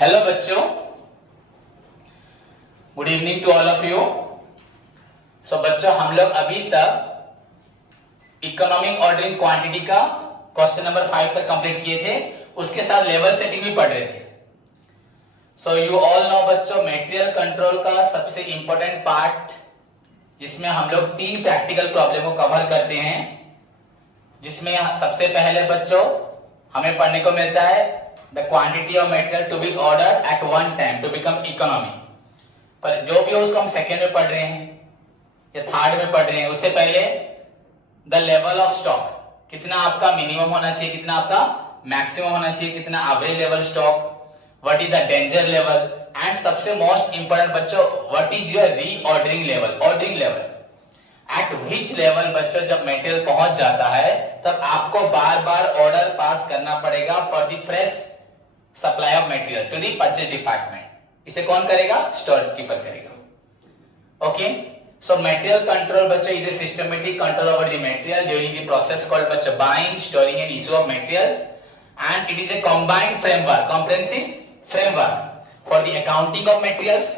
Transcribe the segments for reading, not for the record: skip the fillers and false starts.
Hello बच्चों, good evening to all of you. So बच्चों, हम लोग अभी तक इकोनॉमिक ऑर्डरिंग क्वांटिटी का क्वेश्चन नंबर 5 तक कंप्लीट किए थे। उसके साथ लेवल सेटिंग भी पढ़ रहे थे। सो यू ऑल नो बच्चों, मटेरियल कंट्रोल का सबसे इंपॉर्टेंट पार्ट जिसमें हम लोग 3 प्रैक्टिकल प्रॉब्लम को कवर करते हैं, जिसमें सबसे पहले बच्चों हमें पढ़ने को मिलता है the quantity of material to be ordered at one time to become economy. पर जो भी हो उसको हम सेकेंड में पढ़ रहे हैं या थर्ड में पढ़ रहे हैं। उससे पहले द लेवल ऑफ स्टॉक, कितना आपका मिनिमम होना चाहिए, कितना आपका मैक्सिमम होना चाहिए, कितना average level stock, what is the danger level, and सबसे मोस्ट इंपोर्टेंट बच्चों, what is your reordering level, ordering level. Eight which level बच्चों जब मटेरियल पहुंच जाता है तब आपको बार बार ऑर्डर पास करना पड़ेगा for the fresh supply of material to the purchase department. इसे कौन करेगा? स्टोर कीपर करेगा। ओके, सो मटेरियल कंट्रोल बच्चों is a systematic control over the material during the process called बच्चों buying, storing and issue of materials, and it is a combined framework, comprehensive framework for the accounting of materials.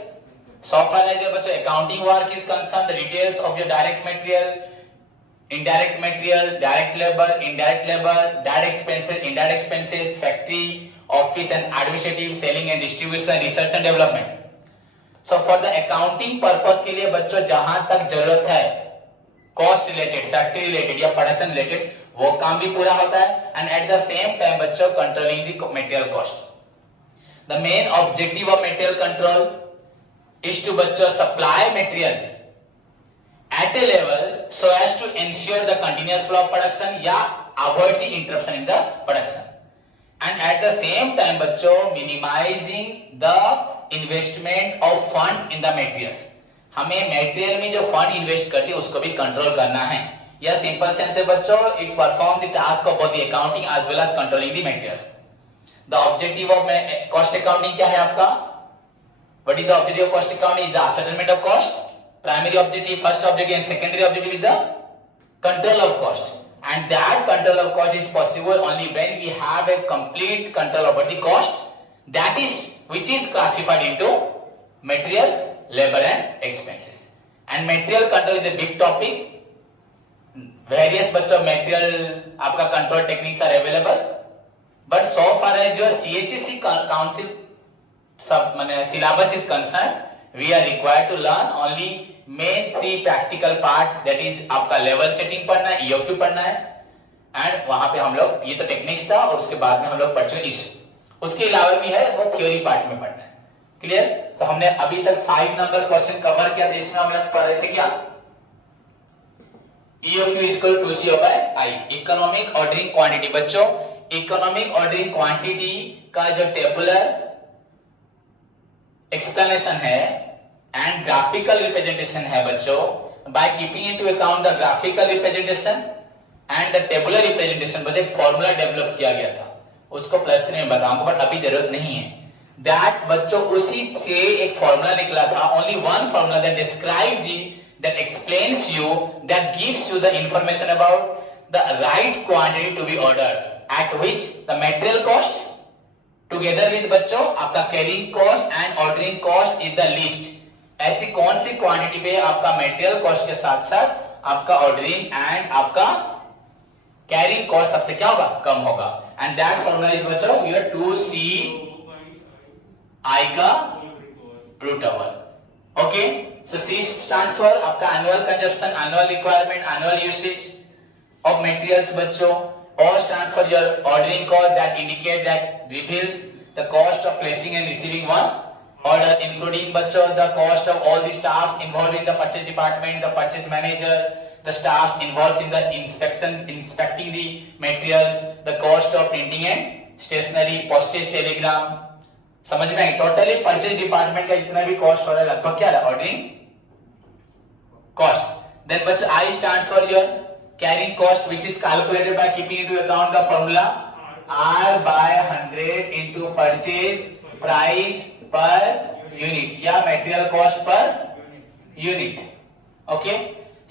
So far as your बच्चों accounting work is concerned, the details of your direct material, indirect material, direct labor, indirect labor, direct expenses, indirect expenses, factory, office and administrative, selling and distribution, research and development. So for the accounting purpose के लिए बच्चों जहां तक जरूरत है cost related, factory related या production related, वो काम भी पूरा होता है, and at the same time बच्चों controlling the material cost. The main objective of material control is to बच्चों supply material at a level so as to ensure the continuous flow of production या avoid the interruption in the production, and at the same time बच्चों minimizing the investment of funds in the materials। हमें material में जो fund invest करती है उसको भी control करना है। या सिंपल सेंस है बच्चों, it perform the task of both the accounting as well as controlling the materials. The objective of cost accounting क्या है आपका? What is the objective of cost accounting? Is the settlement of cost. Primary objective, first objective and secondary objective is the control of cost. And that control of cost is possible only when we have a complete control over the cost, that is which is classified into materials, labor and expenses. And material control is a big topic. Various बच्चों material आपका control techniques are available, but so far as your CHSC council सब माने syllabus is concerned, we are required to learn only main 3 practical part, that is आपका level setting पढ़ना है, EOQ पढ़ना है, and वहां पे हम लोग ये तो टेक्निक्स था और उसके बाद में हम लोग पढ़ चुके इश्यू। उसके अलावा भी है वो थ्योरी पार्ट में पढ़ना है। क्लियर? तो हमने अभी तक 5 नंबर क्वेश्चन कवर किया था। इसमें हम लोग पढ़ रहे थे क्या? EOQ is equal to C by I, economic ordering quantity. बच्चों इकोनॉमिक ऑर्डरिंग क्वांटिटी का जो टेबुलर एक्सप्लेनेशन है एंड ग्राफिकल रिप्रेजेंटेशन है बच्चों, by keeping into account the graphical representation and the tabular representation बच्चों एक फॉर्मूला डेवलप किया गया था, उसको प्लस 3 में बताऊंगा बट अभी जरूरत नहीं है। दैट बच्चों उसी से एक फॉर्मूला निकला था, only one formula that describe the, that explains you, that gives you the information about the right quantity to be ordered at which the material cost together with बच्चों आपका carrying cost and ordering cost is the least. ऐसी कौन सी quantity पे आपका material cost के साथ साथ आपका ऑर्डरिंग एंड आपका कैरिंग कॉस्ट सबसे क्या होगा? कम होगा। एंड दैट फॉर्मूला इज बच्चों योर 2C I का root over. Okay, so C stands for आपका annual consumption, annual requirement, annual usage of materials बच्चों। O stands for your ordering cost, that indicate that reveals the cost of placing and receiving one order, including बच्चों the cost of all the staffs involved in the purchase department, the purchase manager, the staffs involved in the inspecting the materials, the cost of printing and stationery, postage, telegram। समझ में आई? Totally purchase department का जितना भी cost हो रहा है लगभग क्या है? Ordering cost. देन बच्चों I stands for your carrying cost, which is calculated by keeping into account the formula R by 100 into purchase price per unit या material cost per unit। Okay,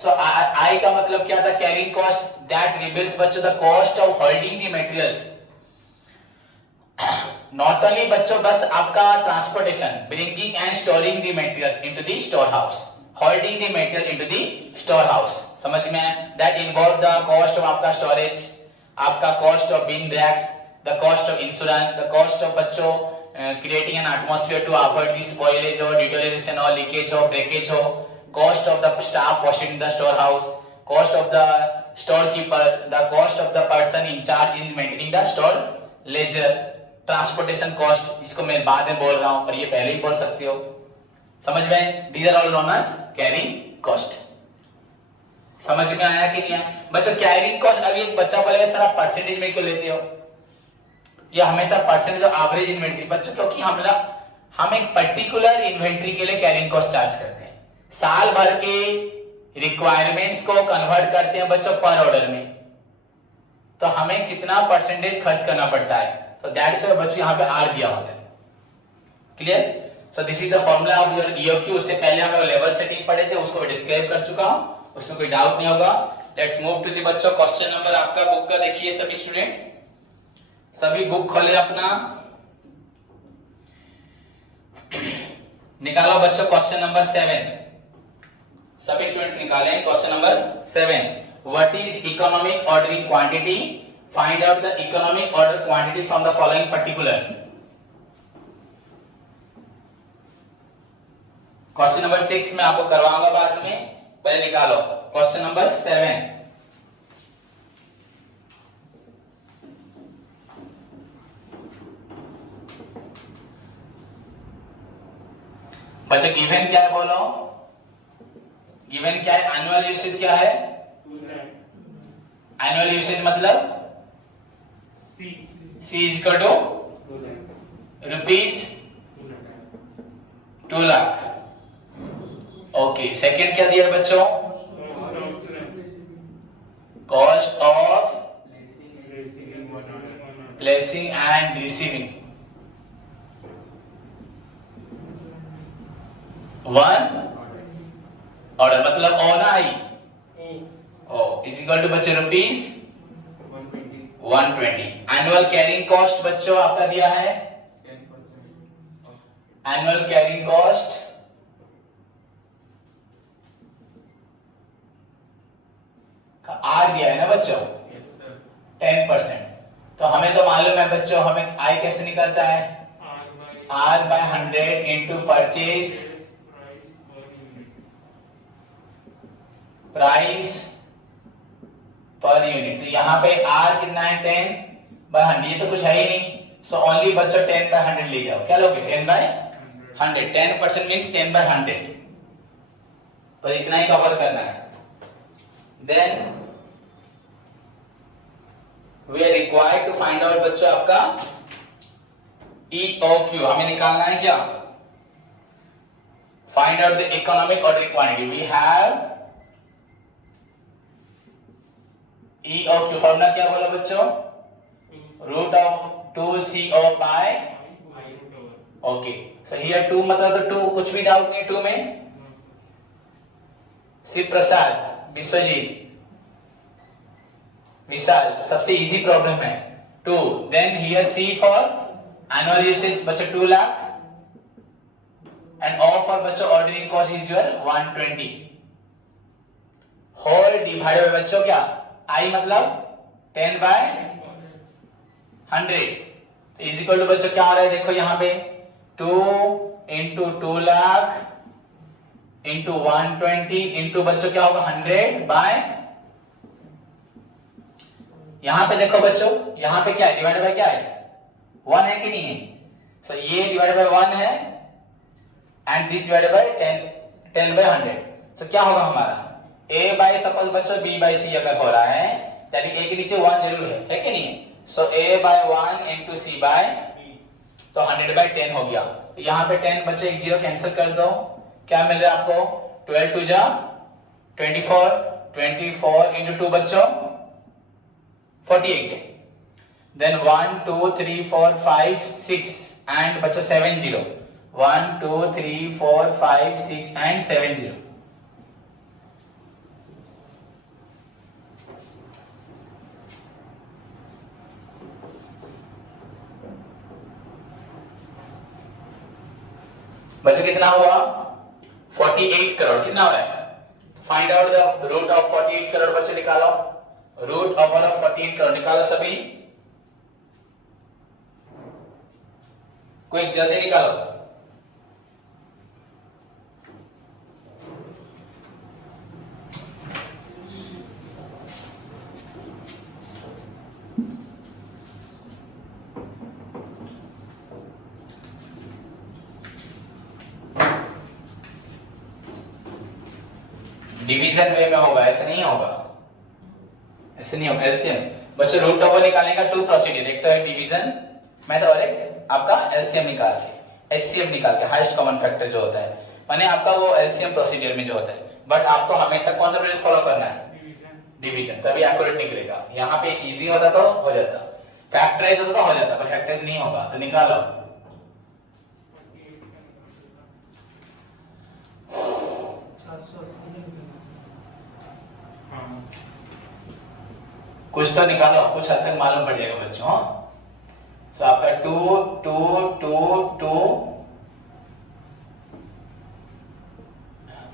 so I का मतलब क्या था? carrying cost that reveals बच्चों the cost of holding the materials not only बच्चों बस आपका transportation, bringing and storing the materials into the store house, holding the material into the store house, समझ में आया? That involve the cost of आपका storage, आपका cost of bin racks, the cost of insurance, the cost of बच्चों creating an atmosphere to avoid the spoilage or deterioration or leakage or breakage हो, cost of the staff posted in the storehouse, cost of the storekeeper, the cost of the person in charge in maintaining the store ledger, transportation cost, इसको मैं बाद में बोल रहा हूँ पर ये पहले ही बोल सकते हो, समझ में? These are all known as carrying cost. समझ में आया कि नहीं आया बच्चों? कैरिंग कॉस्ट, अभी एक बच्चा बोलेगा सर आप परसेंटेज में क्यों लेते हो, या हमेशा परसेंटेज ऑफ एवरेज इन्वेंट्री? बच्चों क्योंकि हम एक पर्टिकुलर इन्वेंट्री के लिए कैरिंग कॉस्ट चार्ज करते हैं, साल भर के रिक्वायरमेंट्स को कन्वर्ट करते हैं बच्चों पर ऑर्डर में, तो हमें कितना परसेंटेज खर्च करना पड़ता है, तो दैट्स व्हाई बच्चों यहाँ पे आर दिया होता है। Clear? So this is the formula of your EOQ. उससे पहले हम लेवल सेटिंग पढ़े थे, उसको डिस्क्राइब कर चुका हूं, उसमें कोई डाउट नहीं होगा। लेट्स मूव टू द बच्चों क्वेश्चन नंबर आपका बुक का देखिए सभी स्टूडेंट, सभी बुक खोले अपना, निकालो बच्चों क्वेश्चन नंबर 7, सभी स्टूडेंट्स निकालें question number 7। What is economic ordering quantity? Find out the economic order quantity from the following particulars. Question number 6 में आपको करवाऊंगा बाद में, पहले निकालो क्वेश्चन नंबर 7। बच्चों गिवन क्या है बोलो, गिवन क्या है? एनुअल यूसेज क्या है? एनुअल यूसेज मतलब C is equal to rupees 2 lakh. Okay, second क्या दिया बच्चों? Cost of placing and receiving 1 order, मतलब ओ ना I, O is equal to बच्चों रुपीज 120। एनुअल कैरिंग कॉस्ट बच्चों आपका दिया है, एनुअल कैरिंग कॉस्ट आर दिया है ना बच्चों, 10%। तो हमें तो मालूम है बच्चों, हमें आई कैसे निकलता है? R by 100 into purchase price per unit. तो यहाँ पे आर कितना है? 10/100, ये तो कुछ है ही नहीं, सो ओनली बच्चों 10/100 ले जाओ। क्या लोगे? 10/100, 10% मीन्स 10/100, पर इतना ही कवर करना है। Then we are required to find out बच्चों आपका EOQ, हमें निकालना है क्या? Find out the economic ordering quantity. We have EOQ, formula क्या बोला बच्चों? Root of 2CO by, okay, so here 2 मतलब तो 2, कुछ भी डाउट नहीं 2 में? शिव प्रसाद, विश्वजीत, विशाल, सबसे इजी प्रॉब्लम है 2। Then here C for annual usage बच्चों 2 लाख, एंड O फॉर बच्चों ordering cost is your 120, whole divided by बच्चों क्या? I मतलब 10/100 इज इक्वल टू बच्चों क्या आ रहा है? देखो यहाँ पे 2 इंटू 2 लाख इंटू 120 इंटू बच्चों क्या होगा? 100 बाय, यहां पे देखो बच्चों, यहां पे क्या है? डिवाइड बाय क्या है? 1 है कि नहीं है? सो ये डिवाइड बाय 1 है एंड दिस डिवाइड बाय 10/100। सो क्या होगा हमारा? a बाय सपोज बच्चों b बाय c अगर हो रहा है, यानी a के नीचे 1 जरूर है कि नहीं है? So a by 1 into c by, तो 100/10 हो गया। तो यहाँ पे 10 बच्चों एक जीरो कैंसिल कर दो, क्या मिल रहा है आपको? 12 2 जा 24, 24 इंटू 2 बच्चों 48, देन 1 2 3 4 5 6 एंड बच्चों 7 0, 1 2 3 4 5 6 एंड 7 0। बच्चों कितना हुआ 48 करोड़। कितना हो रहा है? Find out the root of 48 crore. बच्चों निकालो रूट ऑफ 48 करोड़, निकालो सभी, क्विक जल्दी निकालो। डिवीजन वे में होगा, ऐसे नहीं होगा, ऐसे नहीं होगा। एलसीएम बच्चों रूट ओवर निकालने का 2 प्रोसीजर, एक तो है डिवीजन मेथड और एक आपका एलसीएम निकाल के, एचसीएफ निकाल के, हाईएस्ट कॉमन फैक्टर जो होता है, माने आपका वो एलसीएम प्रोसीजर में जो होता है। बट आपको हमेशा कौन सा प्रोसीजर फॉलो करना है? डिवीजन, तभी एक्यूरेट निकलेगा। यहाँ पे इजी होता तो हो जाता, फैक्टराइज होता तो हो जाता, पर फैक्टराइज नहीं होगा। तो निकालो कुछ तो निकालो, कुछ हद तक मालूम पड़ जाएगा बच्चों। हाँ सो आपका 2 2 2 2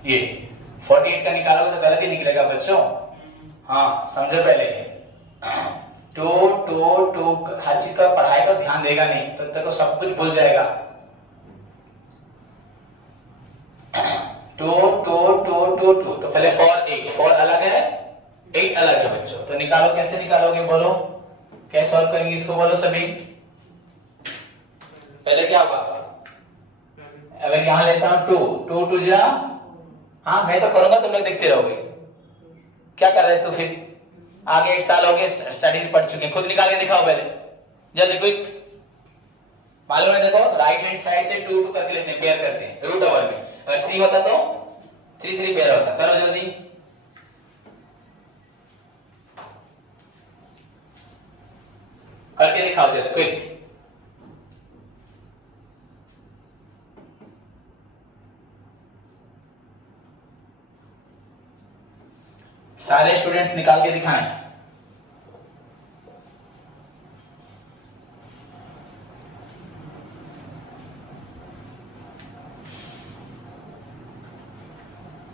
ये 48 का निकालोगे तो गलत ही निकलेगा बच्चों। हाँ समझो पहले 2 2 2 हर चीज का पढ़ाई का ध्यान देगा नहीं तो तेरे को सब कुछ भूल जाएगा। 2 2 2 2 2 तो पहले 4 8 4 अलग है 8 अलग है बच्चों। तो निकालो, कैसे निकालोगे बोलो, कैसे सॉल्व करेंगे इसको बोलो सभी। पहले क्या होगा, अगर यहां लेता हूं 2 2 2 जा, हाँ मैं तो करूंगा तुम लोग देखते रहोगे। क्या कर रहे तू फिर, आगे 1 साल हो गए स्टडीज पढ़ चुके, खुद निकाल के दिखाओ पहले जल्दी क्विक। मालूम है देखो राइट हैंड साइड से 2 2 करके लेते हैं, पेयर करते हैं रूट ओवर में। अगर 3 होता तो 3 3 पेयर होता। करो जल्दी, करके दिखाओ जल्दी क्विक। सारे स्टूडेंट्स निकाल के दिखाएं।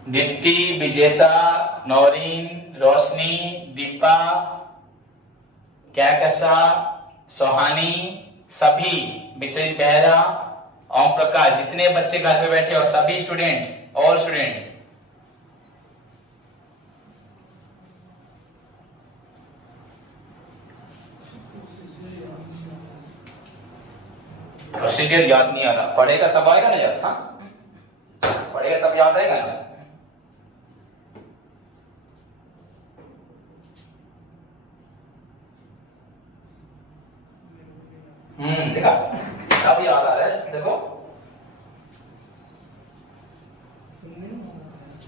दीप्ति, विजेता, नौरीन, रोशनी, दीपा, कैकसा, सोहानी, सभी, विश्वजीत बेहरा, ओम प्रकाश, जितने बच्चे घर पे बैठे और सभी स्टूडेंट्स, ऑल स्टूडेंट्स। प्रोसीजर याद नहीं आ रहा, पढ़ेगा तब आएगा ना याद। हाँ पढ़ेगा तब याद आएगा ना। देखा अब याद आ रहा है देखो।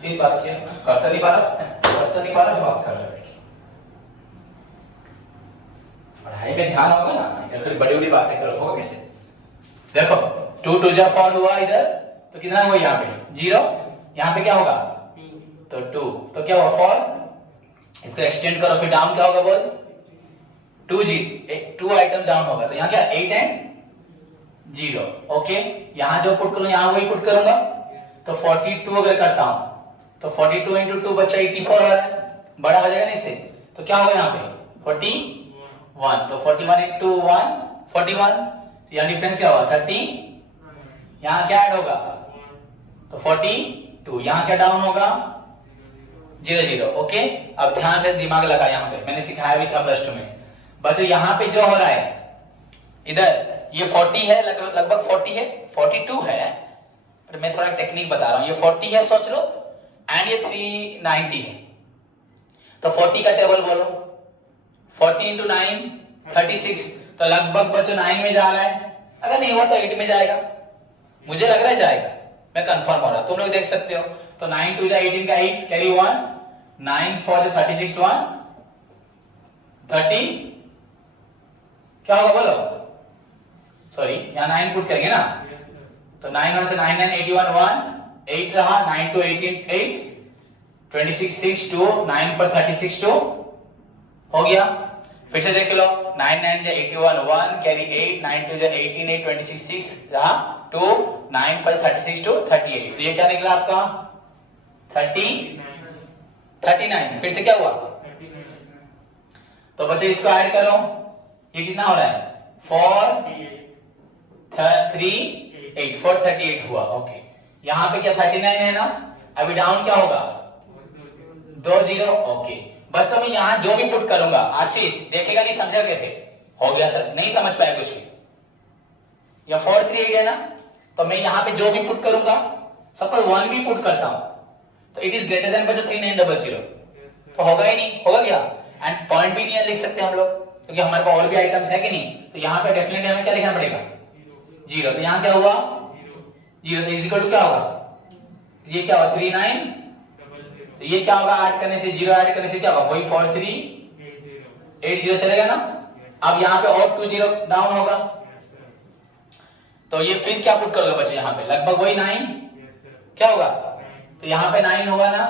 फिर बात किया, करता नहीं पा रहा बात कर रहा है। पढ़ाई में ध्यान होगा ना, या फिर बड़ी बड़ी बातें करो, होगा कैसे। देखो 2 2 जा 4 हुआ इधर, तो कितना हुआ यहाँ पे 0, यहाँ पे क्या होगा तो 2, तो क्या हुआ 4। इसको एक्सटेंड करो, फिर डाउन क्या होगा बोल 2 आइटम डाउन होगा, तो यहाँ क्या 8 एंड 0। ओके, यहाँ जो पुट करूँ यहाँ वही पुट करूंगा, तो 42 अगर करता हूं तो 42 इंटू 2 बच्चा 84 हो रहा है, बड़ा हो जाएगा ना इससे। तो क्या होगा यहाँ पे 41, तो 41 इंटू 1 41, यहाँ डिफरेंस क्या होगा 30, यहाँ क्या ऐड होगा तो 42, यहाँ क्या डाउन होगा 0 0। ओके, अब ध्यान से दिमाग लगा, यहाँ पे मैंने सिखाया भी था प्लस 2 में बच्चों। यहाँ पे जो हो रहा है इधर ये 40 है, लगभग 40 है, 42 है, पर मैं थोड़ा टेक्निक बता रहा हूं। ये 40 है सोच लो, एंड ये 390 है, तो 40 का टेबल बोलो, 40 इंटू 9 36, तो लगभग बच्चों 9 में जा रहा है। अगर नहीं हुआ तो 8 में जाएगा, मुझे लग रहा है जाएगा, मैं कंफर्म हो रहा, तुम लोग देख सकते हो। तो 9 2 18 का 8 कैरी 1, 9 4 36 1 30, क्या होगा बोलो, सॉरी यहाँ 9 पुट करेंगे ना, तो 9 1 से 9 9 81 1 8 रहा, 9 2 18 8 26 6 2 9 4 36 2 हो गया। फिर से देख लो, 9 9 जा 81 1 कैरी 8 9 2 जा 18 8 26 6 रहा 2 9 5 36 to 38, तो ये क्या निकला आपका 39। फिर से क्या हुआ, तो बच्चे इसको ऐड करो, ये कितना हो रहा है 438 हुआ। ओके, यहाँ पे क्या 39 है ना, अभी डाउन क्या होगा 20। ओके बच्चों में यहाँ जो भी पुट करूंगा, आशीष देखेगा नहीं, समझेगा कैसे, हो गया सर नहीं समझ पाया कुछ भी, या 438 है ना, तो मैं यहाँ पे जो भी पुट करूंगा, सपोज 1 भी पुट करता हूं तो इट इज ग्रेटर देन बच्चों 3900, तो होगा ही नहीं, होगा क्या, एंड पॉइंट भी नहीं लिख सकते हम लोग क्योंकि हमारे पास और भी आइटम्स है कि नहीं, तो यहाँ पे डेफिनेटली हमें क्या लिखना पड़ेगा 0, तो यहाँ क्या हुआ 0, तो इज इक्वल टू क्या होगा, ये क्या होगा 39, तो ये क्या होगा, ऐड करने से 0 ऐड करने से क्या होगा, वही 4380 चलेगा ना। अब यहाँ पे और 20 डाउन होगा, तो ये फिर क्या पुट करोगे बच्चे, यहाँ पे लगभग वही 9 क्या होगा, तो यहाँ पे 9 होगा ना,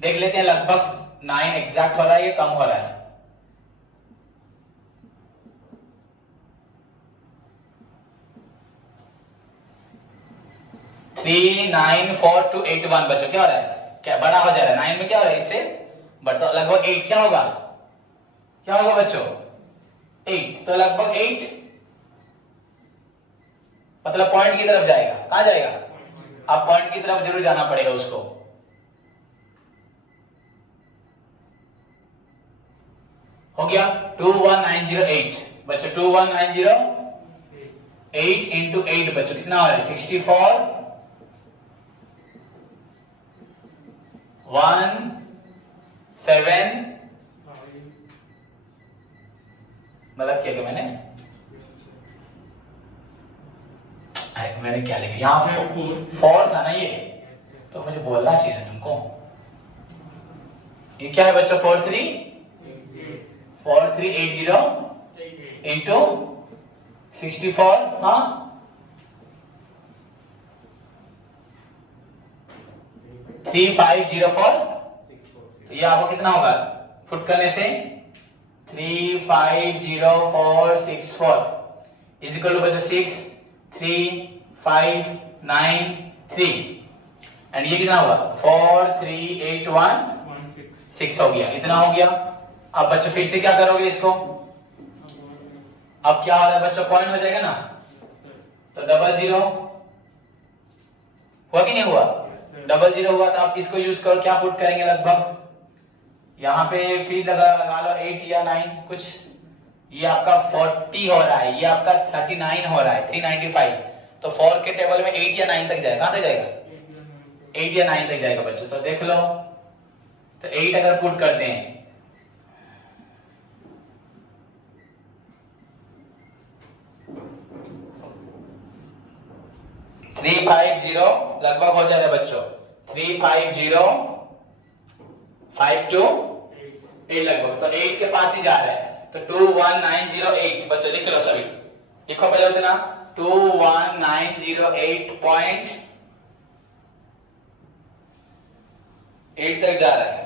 देख लेते हैं लगभग 9 एग्जैक्ट हो रहा है, ये कम हो रहा है, थ्री 9 4 2 8 1 बच्चों क्या हो रहा है, क्या बड़ा हो जा रहा है, 9 में क्या हो रहा है इससे बढ़ता, लगभग 8 क्या होगा, क्या होगा बच्चों 8, तो लगभग 8 मतलब पॉइंट की तरफ जाएगा, कहां जाएगा, अब पॉइंट की तरफ जरूर जाना पड़ेगा उसको। हो गया 21908 बच्चों, 21908 इंटू 8 बच्चों कितना हो रहा है 64 1 7, गलत किया क्या मैंने क्या लिखा यहाँ 4 था ना ये, तो मुझे बोलना चाहिए तुमको, ये क्या है बच्चों 4380 इंटू 64, हाँ 3504, तो ये आपको कितना होगा फुट करने से 350464 इज इक्वल टू बच्चा 63593 एंड ये कितना हुआ 43816 हो गया, इतना हो गया। अब बच्चों फिर से क्या करोगे इसको, अब क्या हो रहा है बच्चों पॉइंट हो जाएगा ना, तो 00 हुआ कि नहीं हुआ, 00 हुआ, तो आप इसको यूज करो, क्या पुट करेंगे लगभग यहाँ पे फिर लगा लो 8 या 9 कुछ, ये आपका 40 हो रहा है, ये आपका 39 हो रहा है 395, तो 4 के टेबल में 8 या 9 तक जाएगा, कहां तक जाएगा 8 या 9 तक जाएगा बच्चों, तो देख लो, तो 8 अगर पुट करते हैं 350 लगभग हो जाएगा बच्चों 35052 लगभग, तो 8 के पास ही जा रहा है, तो 21908 बच्चों लिख लो सभी, लिखो पहले उतना 21908.8 तक जा रहा है।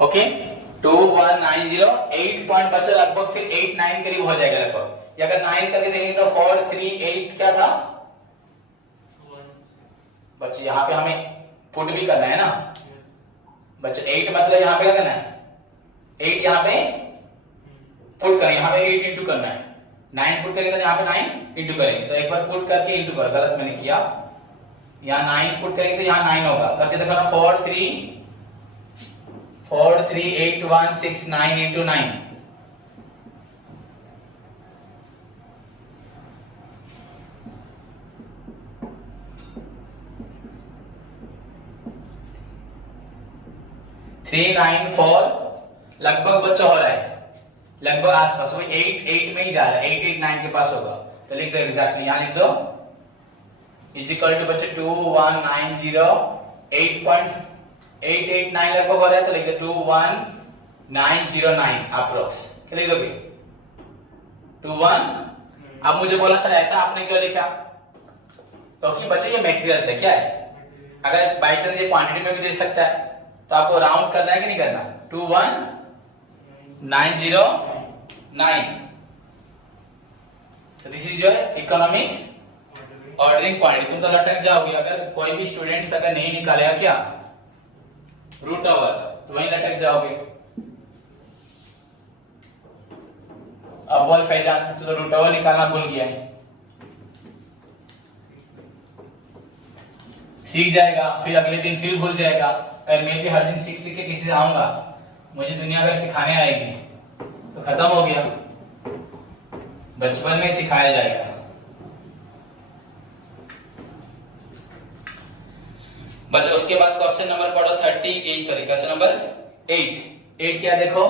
ओके 21908 पॉइंट बचा लगभग, फिर 8 9 करीब हो जाएगा लगभग, या अगर 9 करके देखेंगे तो 438 क्या था बच्चे, यहाँ पे हमें पुट भी करना है ना बच्चे, 8 मतलब यहाँ पे क्या करना है 8 यहाँ पे पुट करें, यहाँ पे 8 इंटू करना है, 9 पुट करेंगे तो यहाँ पे 9 इंटू करेंगे, तो एक बार पुट करके इंटू करो, गलत मैंने किया, यहाँ 9 पुट करेंगे तो यहाँ 9 होगा, करके देखो ना 43816 into 9 394 लगभग बच्चा हो रहा है, लगभग आसपास वही 8 में ही जा रहा है, 889 के पास होगा, तो लिख दो एग्जैक्टली, यहां लिख दो इज इक्वल टू बच्चे 21908.889 लगभग हो रहा है, तो लिख दो 21909 अप्रोक्स, क्या लिख दोगे 21। अब मुझे बोला सर ऐसा आपने क्यों लिखा, क्योंकि बच्चे ये मटेरियल्स है, क्या है, अगर बाई चांस ये क्वांटिटी में भी दे सकता है तो आपको राउंड करना है कि नहीं करना, 21909। तो this is your economic ordering quantity. तुम तो लटक जाओगे अगर कोई भी स्टूडेंट्स अगर नहीं निकालेगा क्या रूट ओवर, तो वहीं लटक जाओगे। अब बोल फैजान, तू तो रूट ओवर निकालना भूल गया है। सीख जाएगा, फिर अगले दिन फिर भूल जाएगा। अगर मैं भी हर दिन सीख सीख के किसी से आऊंगा, मुझे दुनिया भर सिखाने आएगी तो खत्म हो गया, बचपन में सिखाया जाएगा। बच्चों उसके बाद क्वेश्चन नंबर पढ़ो 38, सॉरी क्वेश्चन नंबर 8 क्या देखो,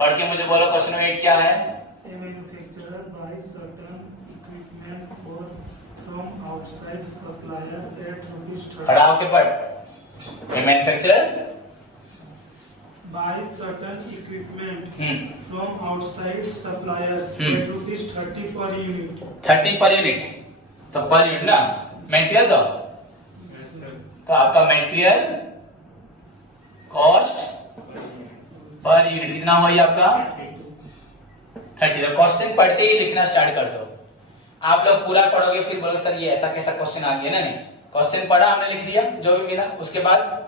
पढ़ के मुझे बोलो क्वेश्चन नंबर 8 क्या है। A manufacturer buys certain equipment from outside supplier at ₹30. खड़ा होके पढ़। A manufacturer buys certain equipment from outside suppliers at ₹30 per unit. 30 पर यूनिट, तो पर यूनिट ना मटेरियल दो, तो आपका मटेरियल कॉस्ट पर यूनिट कितना हुआ ये आपका 30। तो क्वेश्चन पढ़ते ही लिखना स्टार्ट कर दो। आप लोग पूरा पढ़ोगे फिर बोलोगे सर ये ऐसा कैसा क्वेश्चन आ गया ना, नहीं क्वेश्चन पढ़ा हमने लिख दिया जो भी मिला, उसके बाद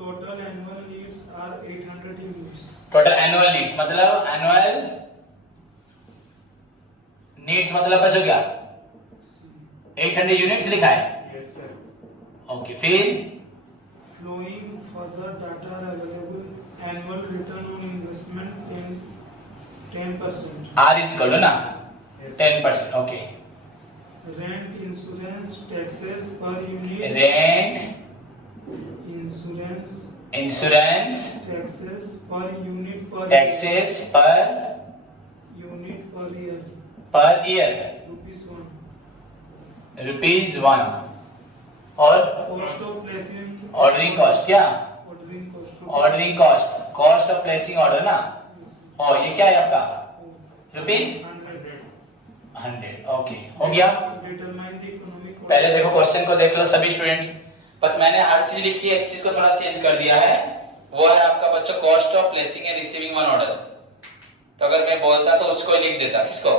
Total annual needs are 800 units. Total annual needs मतलब एनुअल नीड्स मतलब बचो क्या 800 यूनिट्स लिखा है। Yes sir. ओके फिर Flowing further data are available. Annual return on investment 10%. R is equal to ना 10%। Okay Rent, insurance, taxes per unit. Rent Insurance, insurance taxes per unit per taxes पर unit per year. Year ₹1. ₹1 और Cost of placing. Ordering cost क्या Ordering cost. Ordering cost of placing order ना, और ये क्या है आपका ₹100। ओके हो गया। Determine the economic. पहले देखो क्वेश्चन को देख लो सभी स्टूडेंट्स, बस मैंने हर चीज लिखी है, एक चीज को थोड़ा चेंज कर दिया है, वो है आपका बच्चों cost of placing and receiving one order. तो अगर मैं बोलता तो उसको लिख देता, किसको,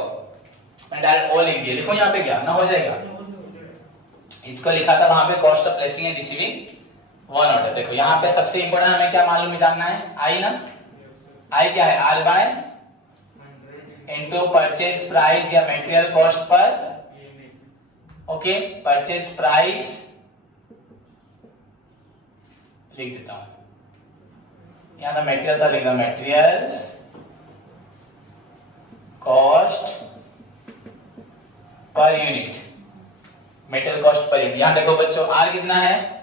मैं डायरेक्ट वो लिख दिया, लिखो यहाँ पे क्या ना हो जाएगा, इसको लिखा था वहां पे cost of placing and receiving one order. देखो यहाँ पे सबसे इंपॉर्टेंट हमें क्या मालूम जानना है, आई ना, आई क्या है R by into purchase price या मटेरियल कॉस्ट पर, ओके परचेज प्राइस लिख देता हूं, यहां तो मटेरियल था, लिख दो materials cost per unit, metal cost per unit. यहां देखो बच्चों आर कितना है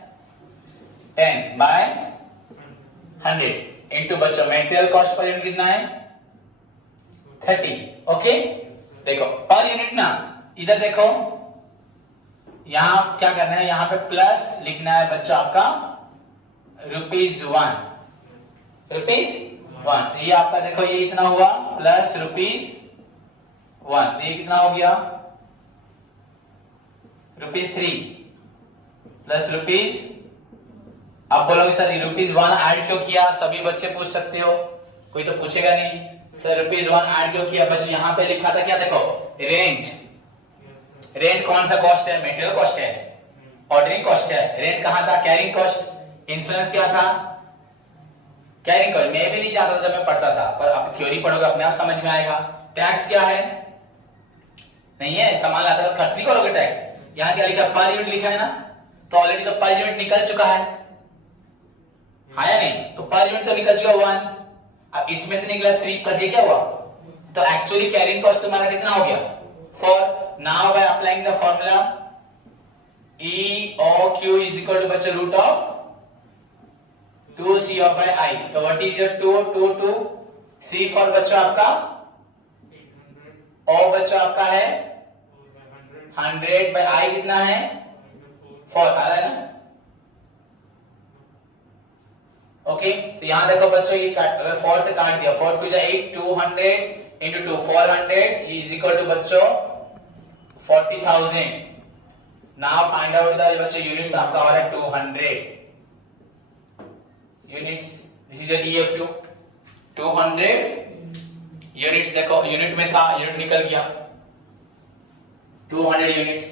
10/100 इनटू बच्चों मटेरियल कॉस्ट पर यूनिट कितना है 30। ओके देखो पर यूनिट ना, इधर देखो यहां क्या करना है, यहां पे प्लस लिखना है बच्चों आपका ₹1। ₹1 तो ये आपका देखो ये इतना हुआ प्लस ₹1, तो ये कितना हो गया ₹3 प्लस ₹। अब बोलोगे सर ₹1 ऐड क्यों किया, सभी बच्चे पूछ सकते हो, कोई तो पूछेगा नहीं सर ₹1 ऐड क्यों किया। बच्चों यहाँ पे लिखा था क्या, देखो रेंट, रेंट कौन सा कॉस्ट है, मटेरियल कॉस्ट है, ऑर्डरिंग कॉस्ट है, रेंट कहाँ था कैरिंग कॉस्ट, इंश्योरेंस क्या था कैरिंग कॉस्ट, मैं भी नहीं जानता था जब मैं पढ़ता था, पर अब थ्योरी पढ़ोगे अपने आप समझ में आएगा। टैक्स क्या है, नहीं है सामान आता है खर्च नहीं करोगे टैक्स, यहाँ क्या लिखा पर यूनिट लिखा है ना, तो ऑलरेडी तो पर यूनिट निकल चुका है, हाँ या नहीं, तो पर यूनिट तो निकल चुका 1, अब इसमें से निकला 3 प्लस ये क्या हुआ, तो एक्चुअली कैरिंग कॉस्ट तुम्हारा कितना हो गया 4। Now by applying the formula EOQ is equal to बच्चे root of 2C by I, तो what is your 2 C for बच्चों आपका O बच्चों आपका है 100 by I कितना है 4 आ रहा है ना। ओके तो यहां देखो बच्चों ये काट, अगर 4 से काट दिया 4 2 8 200 into 2 400 is equal to बच्चों 40,000. Now find out the बच्चों units आपका हो रहा है 200 units. This is a DAQ 200 units. देखो यूनिट में था, यूनिट निकल गया 200 units.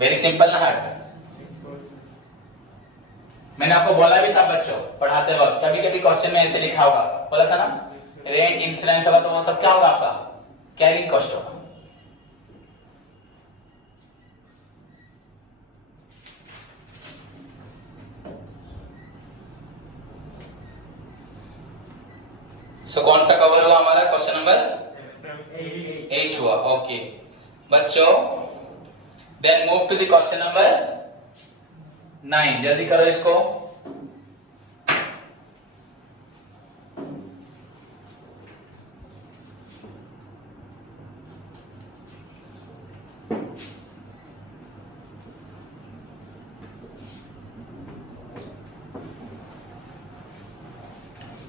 वेरी सिंपल ना हार्ड. मैंने आपको बोला भी था बच्चों पढ़ाते वक्त, कभी कभी क्वेश्चन में ऐसे लिखा होगा, बोला था ना रेंट इंश्योरेंस होगा तो वो सब क्या होगा आपका कैरिंग कॉस्ट होगा. सो कौन सा कवर हुआ हमारा? क्वेश्चन नंबर 8 हुआ. ओके बच्चों, then move to the question number 9. जल्दी करो इसको.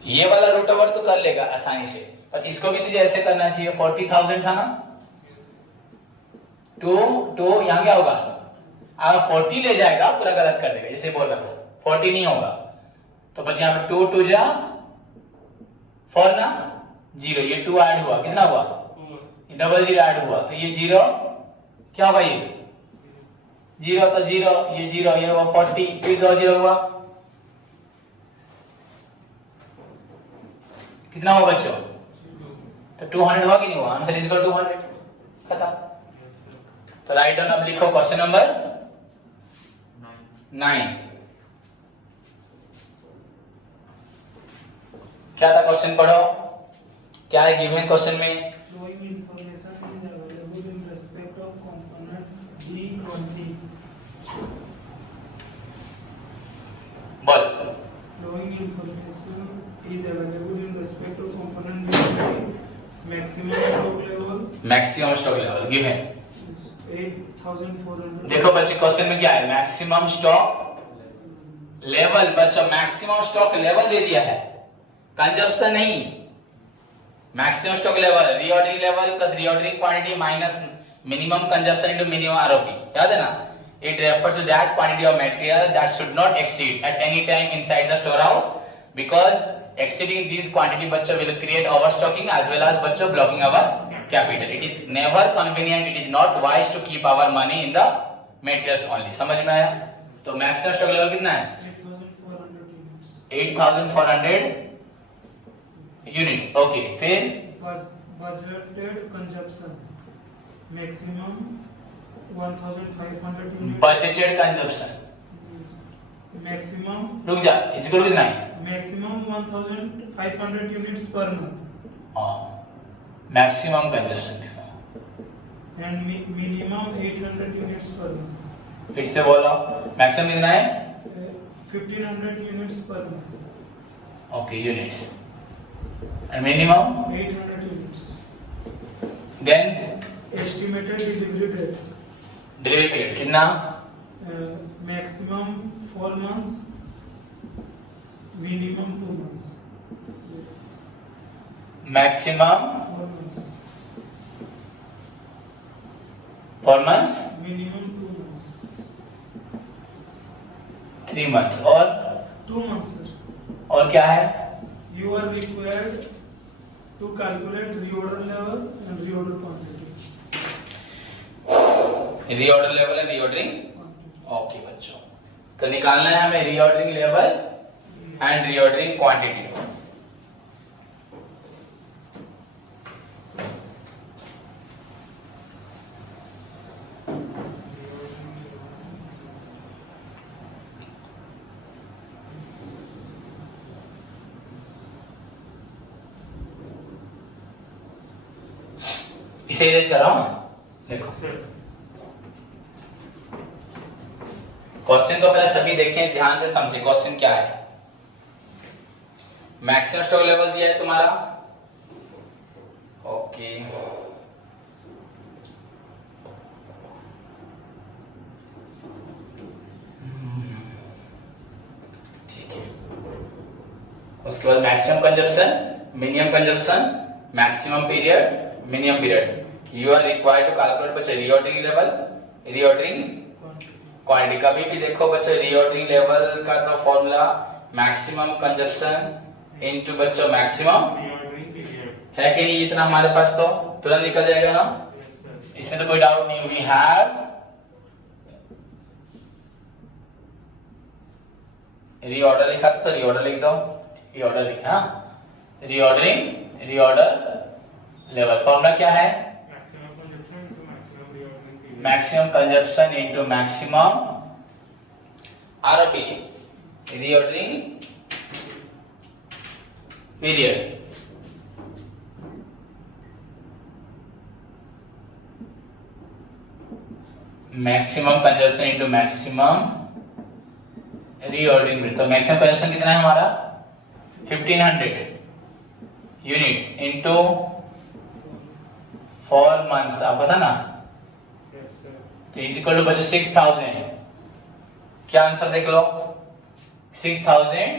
ये वाला रूट ओवर तो कर लेगा आसानी से, पर इसको भी तुझे ऐसे करना चाहिए. 40,000 था ना, टू यहां क्या होगा? अगर 40 ले जाएगा पूरा गलत कर देगा, जैसे बोल रहा था 40 नहीं होगा तो बच्चे यहाँ पे 2 2 जा 4 ना 0. ये 2 ऐड हुआ, कितना हुआ? ये डबल 0 ऐड हुआ तो ये 0 क्या होगा? ये 0 तो 0, ये 0, ये हुआ 40, फिर 2 0 हुआ, कितना हुआ बच्चों? तो 200 हुआ कि नहीं हुआ? Answer is equal to 200. खत्म. तो राइट डाउन. अब लिखो क्वेश्चन नंबर 9. क्या था क्वेश्चन? पढ़ो क्या है गिवन क्वेश्चन में. Following information is available in respect of component D20. बोल. Following information is available in respect of component D20. Maximum stock level maximum stock level given. is 8,400. देखो बच्चे question में क्या है? Maximum stock level. बच्चों maximum stock level दे दिया है, कंजप्शन नहीं. Maximum stock level reordering level plus reordering quantity minus minimum consumption into minimum ROP. याद है ना? It refers to that quantity of material that should not exceed at any time inside the store house, because exceeding this quantity बच्चों will create ओवरस्टॉकिंग as well as बच्चों blocking our capital. It is never convenient, it is not wise to keep our money in the materials only. समझ में आया? तो maximum stock level कितना है? 8,400 units. 8,400 units. Okay फिर Budgeted consumption maximum 1,500 units. Budgeted consumption. Maximum रुक जा, इसको कितना है? maximum 1,500 units per month. हाँ मैक्सिमम कंजप्शन इसका. And minimum 800 units per month. फिर से बोलो मैक्सिमम कितना है? 1,500 units per month. Okay units and minimum 800 units. Then Estimated delivery date. Delivery period कितना? Maximum 4 months. Minimum 2 months. Maximum 4 months. 4 months, Minimum 2 months. 3 months और 2 months, sir. और क्या है? You are required to calculate reorder level and reorder quantity. Reorder level and reordering. Okay बच्चों, तो निकालना है हमें reordering level and reordering quantity. इसे इरेज कर रहा हूं. देखो क्वेश्चन को पहले सभी देखें, ध्यान से समझें क्वेश्चन क्या है. मैक्सिमम स्टॉक लेवल दिया है तुम्हारा. ओके ठीक है. उसके बाद maximum consumption minimum consumption, maximum period, minimum period. You are required to calculate बच्चे reordering level, reordering quantity. कभी भी देखो बच्चे reordering level का तो फॉर्मूला maximum consumption into बच्चों maximum है कि नहीं, इतना हमारे पास तो तुरंत निकल जाएगा ना, इसमें तो कोई डाउट नहीं. We have रीऑर्डर लिखा तो रीऑर्डर लिख दो, रीऑर्डर लिखा, रीऑर्डरिंग, रीऑर्डर लेवल. फॉर्मूला क्या है? Maximum consumption into maximum ROP, reordering period. Maximum consumption into maximum reordering period. तो मैक्सिमम कंजप्शन कितना है हमारा? 1500 यूनिट्स इनटू 4 मंथ्स. आप पता ना, तो इज इक्वल टू बच्चे 6000. क्या आंसर देख लो, 6000.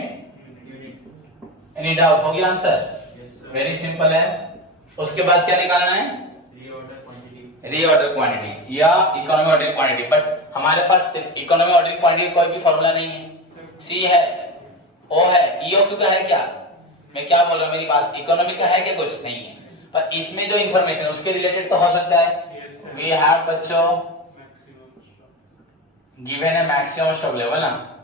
Any doubt? हो गया आंसर? वेरी सिंपल है. उसके बाद क्या निकालना है? रीऑर्डर क्वांटिटी या इकोनॉमी ऑर्डर क्वांटिटी. बट हमारे पास इकोनॉमी ऑर्डर क्वांटिटी कोई भी फॉर्मूला नहीं है. सी है, ओ है, ईओक्यू का है क्या? मैं क्या बोल रहा हूँ, मेरी बात इकोनॉमी का है क्या? कुछ नहीं है. पर इसमें जो इंफॉर्मेशन उसके रिलेटेड तो हो सकता है. वी हैव बच्चों गिवन है मैक्सिमम स्टॉक लेवल ना.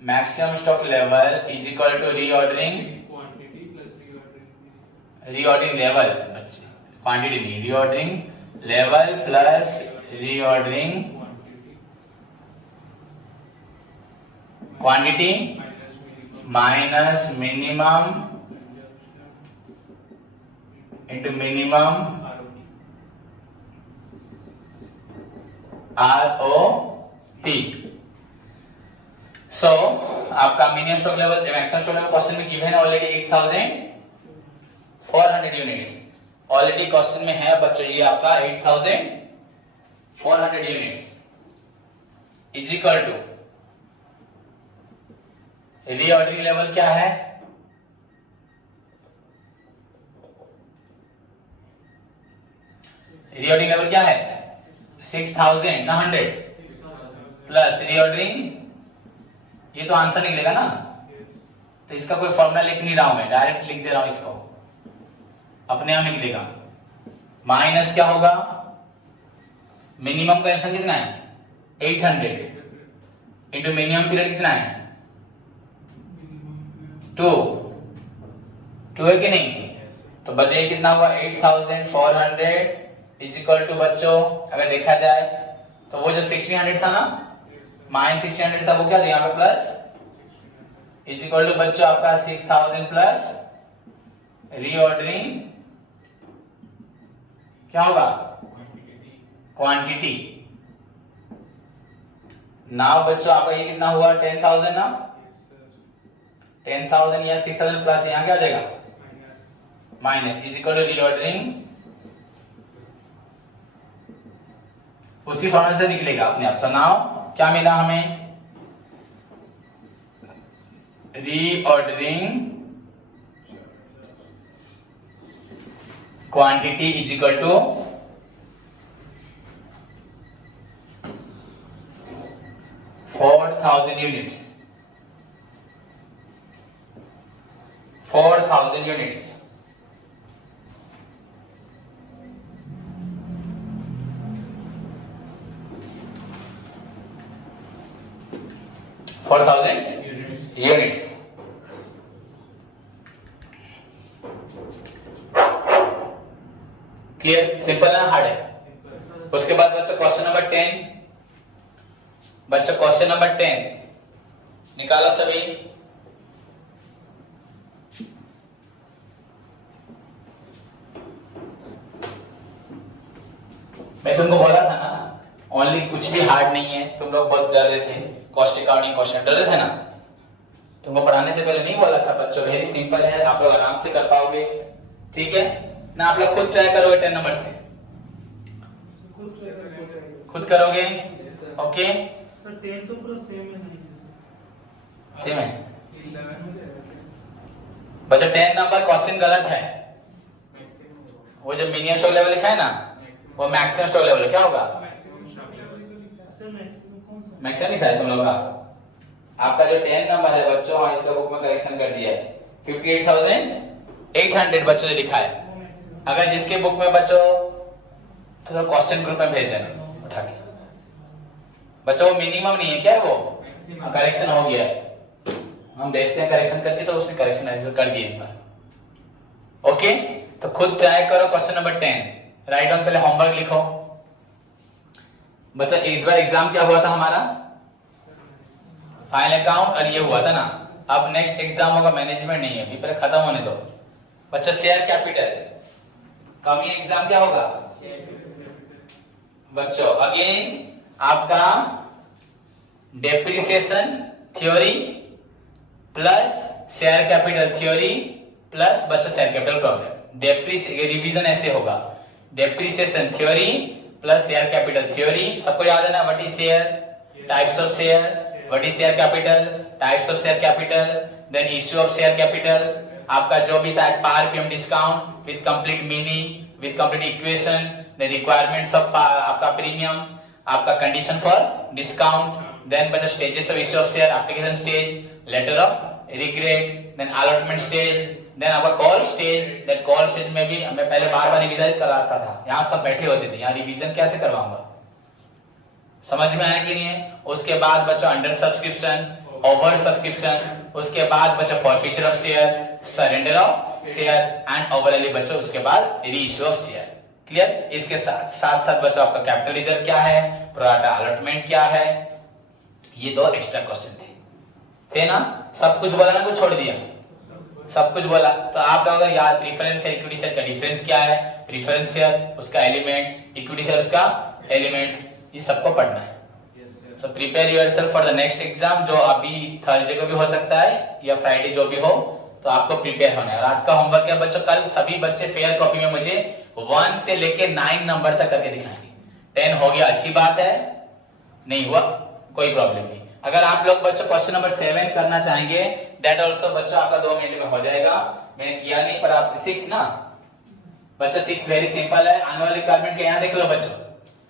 Maximum stock level is equal to reordering level. बच्चे क्वांटिटी नहीं, reordering level plus reordering quantity minus minimum into minimum ROP. So आपका minimum stock level, maximum stock level question में given है already 8400 units. Already question में है बच्चों ये आपका 8400 units is equal to reordering level क्या है? रीऑर्डरिंग लेवल क्या है? 6100 प्लस रीऑर्डरिंग. ये तो आंसर निकलेगा ना. तो इसका कोई फॉर्मूला लिख नहीं रहा हूं मैं, डायरेक्ट लिख दे रहा हूं इसको, अपने आप निकलेगा. माइनस क्या होगा? मिनिमम कंजम्पशन कितना है? 800 इंटू मिनिमम पीरियड कितना है? 2 है कि नहीं? तो बचे कितना हुआ? 8400 इज इक्वल टू बच्चों अगर देखा जाए तो वो जो 1600 था ना, माइनस 1600 था, वो क्या था यहाँ पे प्लस, इज इक्वल टू बच्चों आपका 6000 प्लस रीऑर्डरिंग क्या होगा? क्वांटिटी. नाउ बच्चों आपका ये कितना हुआ? 10000 ना. 10000 या 6000 प्लस यहाँ क्या आ जाएगा? Minus is equal to reordering. उसी फॉर्मूले से निकलेगा अपने आप. सो नाउ क्या मिला हमें? Reordering quantity is equal to 4000 units. 4000 units. Units. Clear? Simple है, हार्ड है? उसके बाद बच्चों क्वेश्चन नंबर 10. बच्चों क्वेश्चन नंबर 10 निकालो सभी. मैं तुमको बोला था ना, ओनली कुछ भी हार्ड नहीं है. तुम लोग बहुत डर रहे थे कॉस्ट अकाउंटिंग क्वेश्चन, डर रहे थे ना. तुमको पढ़ाने से पहले नहीं बोला था बच्चों वेरी सिंपल है, आप लोग आराम से कर पाओगे. ठीक है ना? आप लोग खुद ट्राई करोगे 10 नंबर से, खुद करोगे. ओके सर 10 तो पूरा सेम है नहीं? सेम है. बच्चों 10 नंबर क्वेश्चन गलत है। वो जो मिनिमम स्टॉक लेवल लिखा है ना, वो मैक्सिमम स्टॉक लेवल क्या होगा? मैक्सिमम लिखा है तुम लोग का। आपका जो 10 नंबर है बच्चों, हाँ इसका बुक में करेक्शन कर दिया है, 58,800 बच्चों ने लिखा है। अगर जिसके बुक में बच्चों तो क्वेश्चन ग्रुप में भेज देना उठा के। बच्चों वो मिनिमम नहीं है क्या, वो करेक्शन हो गया है, हम भेजते हैं करेक्शन करके, तो उसने करेक्शन कर दिया इस बार। ओके, तो खुद ट्राई करो। क्वेश्चन नंबर 10 राइट डाउन, पहले होमवर्क लिखो। बच्चा इस बार एग्जाम क्या हुआ था हमारा? फाइनल अकाउंट, और ये हुआ था ना। अब नेक्स्ट एग्जाम होगा मैनेजमेंट, नहीं है अभी, पहले खत्म होने दो। बच्चा शेयर कैपिटल, कमिंग एग्जाम क्या होगा बच्चों? अगेन आपका depreciation theory plus share capital theory plus बच्चों शेयर कैपिटल प्रॉब्लम। रिवीजन ऐसे होगा, depreciation theory plus share capital theory. सबको याद है ना, what is share, types of share, what is share capital, types of share capital, then issue of share capital. आपका जो भी था par PM discount with complete meaning, with complete equation, the requirements of आपका premium, आपका condition for discount, then बचा stages of issue of share, application stage, letter of regret, then allotment stage, then आपका call stage. That call stage में भी मैं पहले बार-बार revision कराता था, यहाँ सब बैठे होते थे, यहाँ रिवीजन कैसे करवाऊंगा? समझ में आया कि नहीं है? उसके बाद बचा अंडर सब्सक्रिप्शन, ओवर सब्सक्रिप्शन, उसके बाद बचा forfeiture of share, surrender of share and overall बचा उसके बाद रीइश्यू ऑफ शेयर। क्लियर? इसके साथ साथ बचा आपका कैपिटल रिजर्व क्या है, प्रोराटा अलॉटमेंट क्या है। ये दो एक्स्ट्रा क्वेश्चन थे ना? सब कुछ बोला ना, कुछ छोड़ दिया? सब कुछ बोला। तो आप लोग अगर याद, प्रीफरेंस शेयर इक्विटी शेयर का डिफरेंस क्या है, प्रीफरेंस शेयर उसका एलिमेंट्स, इक्विटी शेयर उसका एलिमेंट्स, ये सबको पढ़ना है। So prepare yourself for the next exam, जो अभी थर्सडे को भी हो सकता है या फ्राइडे जो भी हो, तो आपको प्रिपेयर होना है। और आज का होमवर्क है बच्चों, कल सभी बच्चे फेयर कॉपी में मुझे 1 से लेके 9 नंबर तक करके दिखाएंगे। 10 हो गया, अच्छी बात है, नहीं हुआ कोई प्रॉब्लम नहीं। अगर आप लोग बच्चों क्वेश्चन नंबर 7 करना चाहेंगे, दैट आल्सो बच्चों आपका 2 मिनट में हो जाएगा। मैंने किया नहीं, पर आप 6 ना बच्चों, 6 वेरी सिंपल है। एनुअल रिक्वायरमेंट के यहाँ देख लो बच्चों,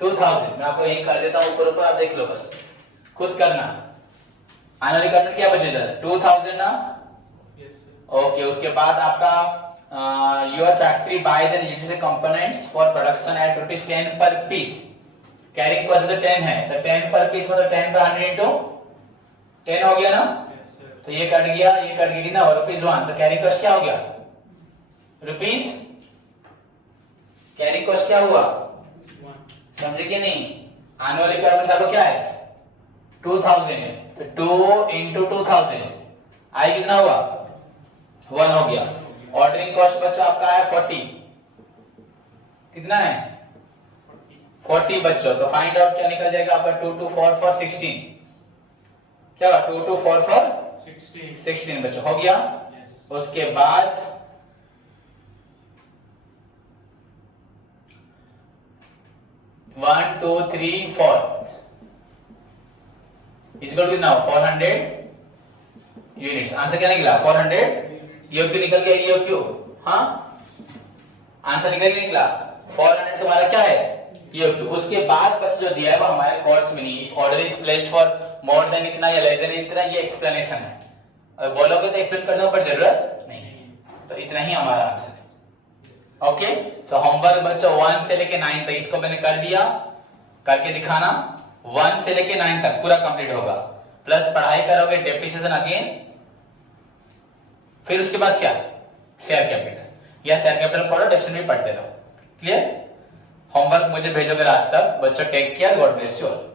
2000 मैं आपको यही कर देता हूँ, ऊपर ऊपर आप देख लो, बस खुद करना। एनुअल रिक्वायरमेंट क्या बचे इधर? 2000 ना? ओके, उसके बाद आपका your factory buys and uses components for production at ₹10 per piece. Carrying cost जो 10 है, तो 10 पर पीस मतलब 10 पर 100 into 10 हो गया ना? तो ये कट गया, ये कट गई ना, ₹1, तो कैरिंग कॉस्ट क्या हो गया? रुपीस। कैरिंग कॉस्ट क्या हुआ? समझे कि नहीं? एनुअल रिक्वायरमेंट आपको क्या है? 2000 है, तो 2 into 2000 आई कितना हुआ? 1 हो गया। ऑर्डरिंग कॉस्ट बच्चों आपका है 40, कितना है? 40 बच्चों। तो फाइंड आउट क्या निकल जाएगा आपका? 2 2 4 4 16, क्या हुआ? 2 2 4 4 16 बच्चों हो गया। उसके बाद 1 2 3 4 इसको कितना? 400 यूनिट्स। आंसर क्या निकला? 400 EOQ निकल गया, EOQ। हाँ, आंसर निकला 400 तुम्हारा क्या है? EOQ। उसके बाद बच्चों जो दिया है वो हमारे कोर्स में नहीं, order is placed for more than इतना या लेस देन इतना, ये एक्सप्लेनेशन है। और बोलोगे तो एक्सप्लेन करने पर जरूरत नहीं, तो इतना ही हमारा आंसर है। ओके, सो होमवर्क बच्चों 1 से लेके 9 तक इसको मैंने कर दिया, करके दिखाना। 1 से लेके 9 तक पूरा कंप्लीट होगा, प्लस पढ़ाई करोगे डेप्रिसिएशन अगेन, फिर उसके बाद क्या? शेयर कैपिटल, या शेयर कैपिटल पढ़ो, डेप्रिसिएशन भी पढ़ते रहो। क्लियर? होमवर्क मुझे भेजोगे रात तक बच्चों। Take care, God bless you all.